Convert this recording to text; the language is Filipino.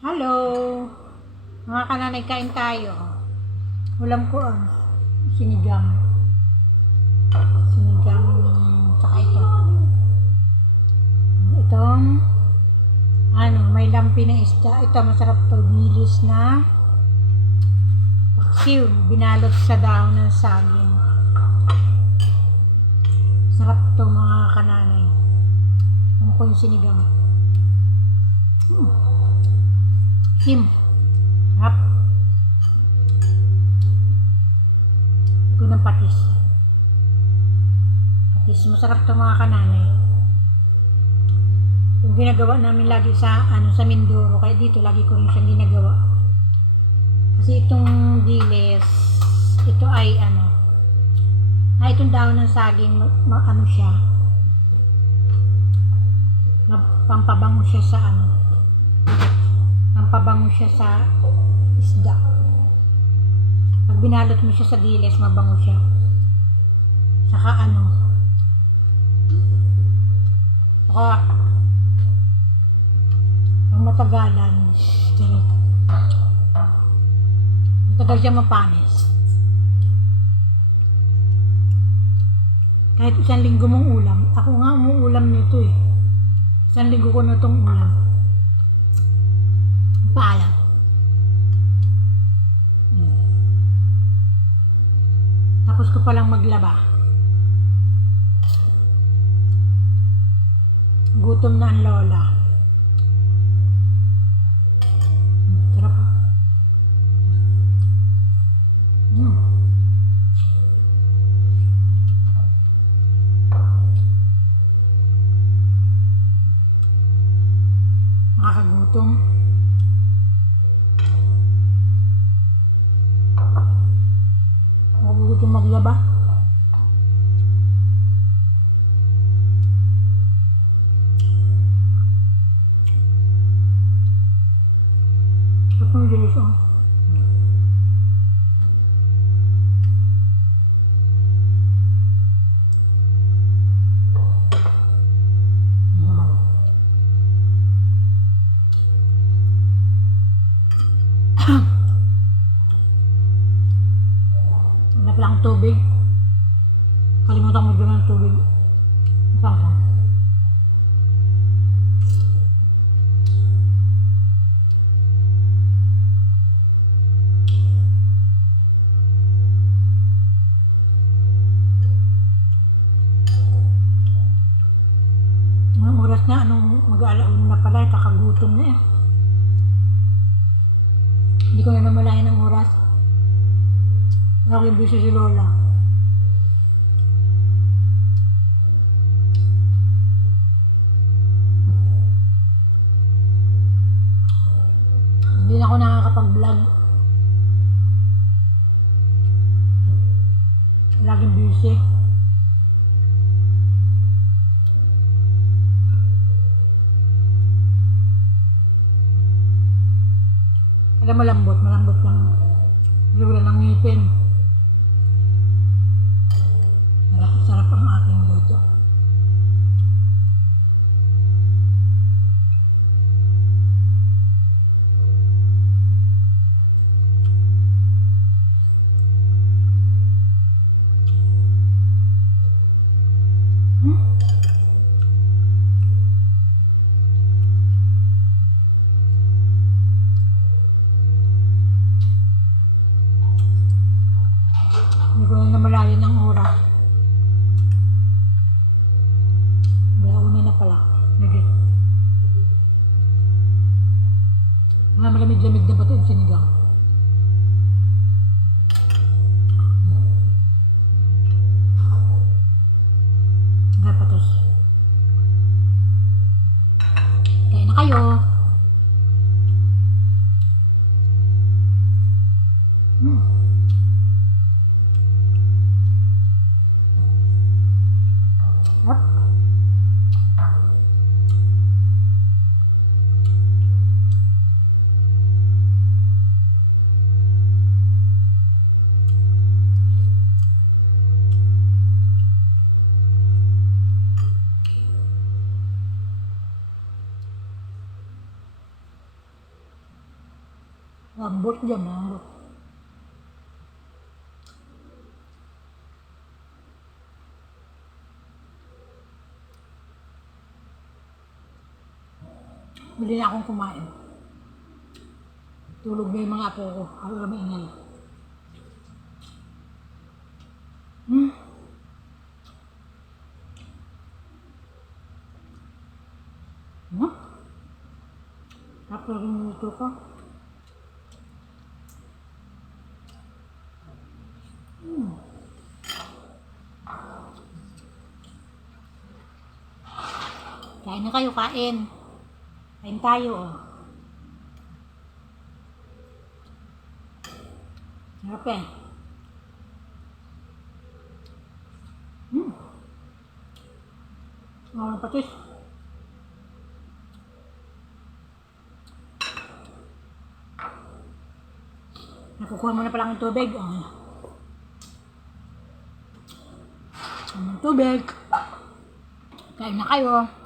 Hello! Mga kananay, kain tayo. Ulam ko sinigang. Sinigang, tsaka ito. Itong, may lampi na isda. Ito, masarap to. Dilis na paksiw. Binalot sa dahon ng saging. Sarap to mga kananay. Ano ko yung sinigang. Sim. Harap. Ito ng patis. Patis. Masarap to mga kananay. Yung ginagawa namin lagi sa Mindoro. Kaya dito lagi ko rin siyang ginagawa. Kasi itong diles, ito ay itong dahon ng saging, siya. Pampabango siya sa pampabango siya sa isda. Pag binalot mo siya sa diles, mabango siya. Saka ang matagalan, matagal siya mapanis. Kahit isang linggo mong ulam, ako nga umuulam nito isang linggo ko na itong ulam. Paalam. Tapos ko palang maglaba. Gutom na ang lola. Sarap. Nakakagutom. Nakakagutom maglaba. Sarap ng dilis Hanap lang tubig. Kalimutan mo dyan ng tubig. Masarap. Anong oras na? Mag-aalaon na pala? Kakagutom na Hindi ko na namalayan ng oras. Ako yung busy si Lola. Hindi na ako nakakapag-vlog. Laging busy. Alam, malambot lang. Hindi wala ng ngipin. Sarap ang aking luto. Hindi ko na namalayan ng oras. Una na pala. Okay. Malamig-lamig na pati yung sinigang. Patos. Kaya na kayo. What? Lambot dyan, lambot. Huli na akong kumain. Tulog na yung mga apo ko. Ako lang maingay. Hmm. Hmm? Tapos yung luto ko. Hmm. Kain na kayo, kain. Kain tayo, oh. Sarap eh. Hmm. Mga patis. Nakukuha mo na pala ng tubig. Oh. Ang tubig. Kain na kayo.